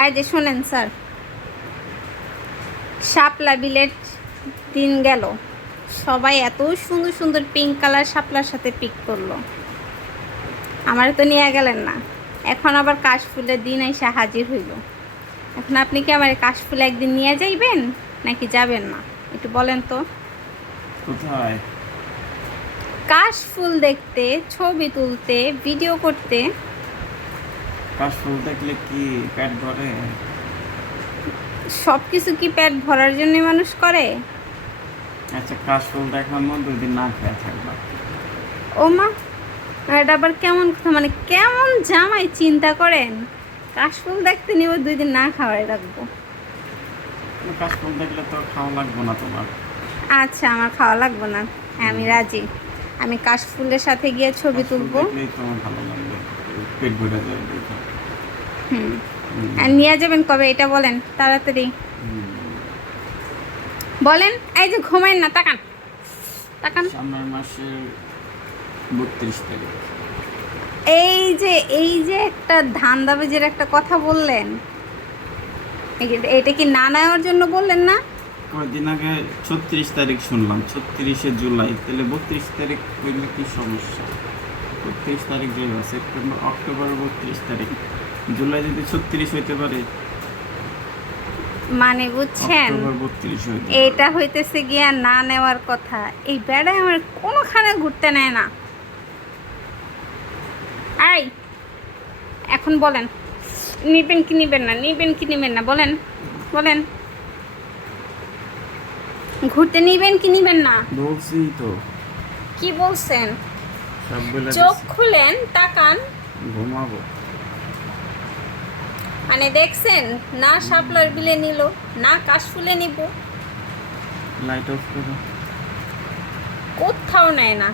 আর যে শোনেন স্যার, শাপলা বিলের দিন গেল, সবাই এত সুন্দর সুন্দর পিঙ্ক কালার শাপলার সাথে পিক করলো, আমার তো নিয়ে গেলেন না। এখন আবার কাশফুলের দিন এসে হাজির হইল। এখন আপনি কি আমার কাশফুল একদিন নিয়ে যাইবেন নাকি যাবেন না, একটু বলেন তো। কোথায়? কাশফুল দেখতে, ছবি তুলতে, ভিডিও করতে। কাশফুল দেখলে কি পেট ভরে? সব কিছু কি পেট ভরার জন্য মানুষ করে? আচ্ছা, কাশফুল দেখানো 2 দিন না খেয়ে থাকবা। ও মা, এটা আবার কেমন কথা, মানে কেমন জামাই চিন্তা করেন? কাশফুল দেখতে নিব 2 দিন না খাওয়াই রাখবো? কাশফুল দেখলে তো খাওয়া লাগবে না তোমার। আচ্ছা, আমার খাওয়া লাগবে না, আমি রাজি। আমি কাশফুলের সাথে গিয়ে ছবি কাশফুল তুলবো। দেখলেই তোমার ভালো লাগবে, পেট ভরে যাবে দেখে। হুম। আর নিয়ে যাবেন কবে এটা বলেন তাড়াতাড়ি বলেন। এই যে ঘুমাইন না, তাকান তাকান। সামনের মাসের 32 তারিখ। এই যে একটা ধান্দাবাজের একটা কথা বললেন, এটা কি না নেওয়ার জন্য বললেন না? কয়েকদিন আগে 36 তারিখ শুনলাম, 36শে জুলাই, তাহলে 32 তারিখ হইলে কি সমস্যা? 32 তারিখ যাইবা, সেপ্টেম্বর অক্টোবর 32 তারিখ, জুলাই যদি 36 হইতে পারে, মানে বুঝছেন, অক্টোবর 32 হইতে এটা হইতেছে গিয়া না নেওয়ার কথা। এই বেড়ায় আমার কোনোখানে ঘুরতে নেয় না। আই, এখন বলেন, নিবেন কি নিবেন না, নিবেন কি নিবেন না, বলেন বলেন। ঘুরতে নিবেন কি নিবেন না? বলছি তো। কি বলছেন? সব বলে চোখ দিছি। খুলেন, তাকান। ঘুমাবো। মানে দেখছেন, না শাপলার বিলে নিল, না কাশফুলে নিব, লাইট অফ করো। কোথাও নেয় না।